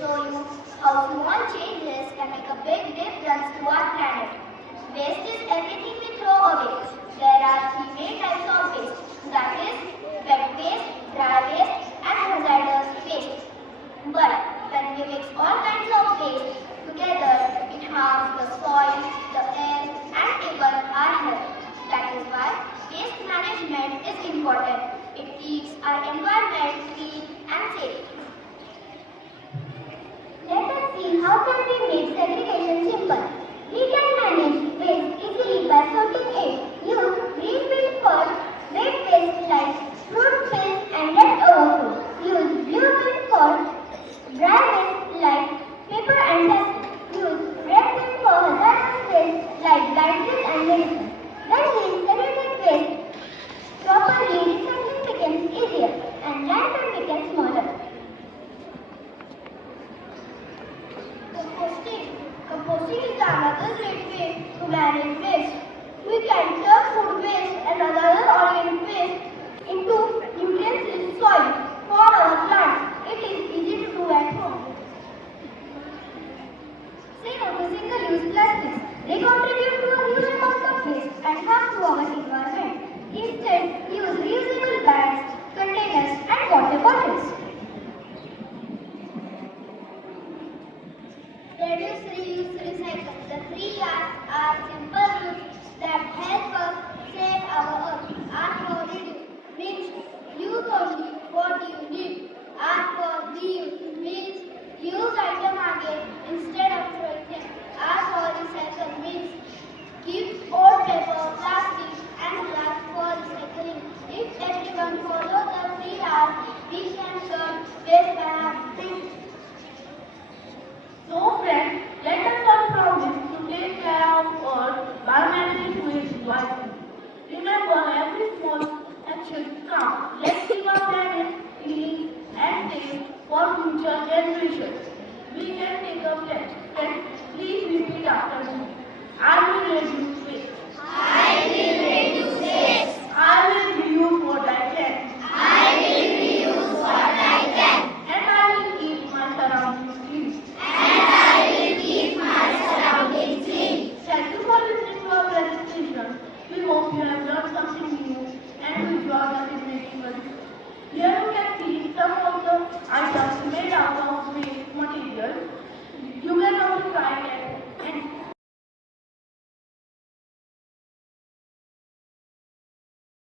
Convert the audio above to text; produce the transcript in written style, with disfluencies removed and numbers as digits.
show you how small changes can make a big difference to our planet. Waste is everything we throw away. There are three main types of waste, that is, wet waste, dry waste and hazardous waste. But when we mix all kinds of waste together, it harms the soil, the air and even our health. That is why waste management is important. It keeps our environment clean and safe. Let us see how can we make segregation simple. We can manage waste easily by sorting it. Use green bin first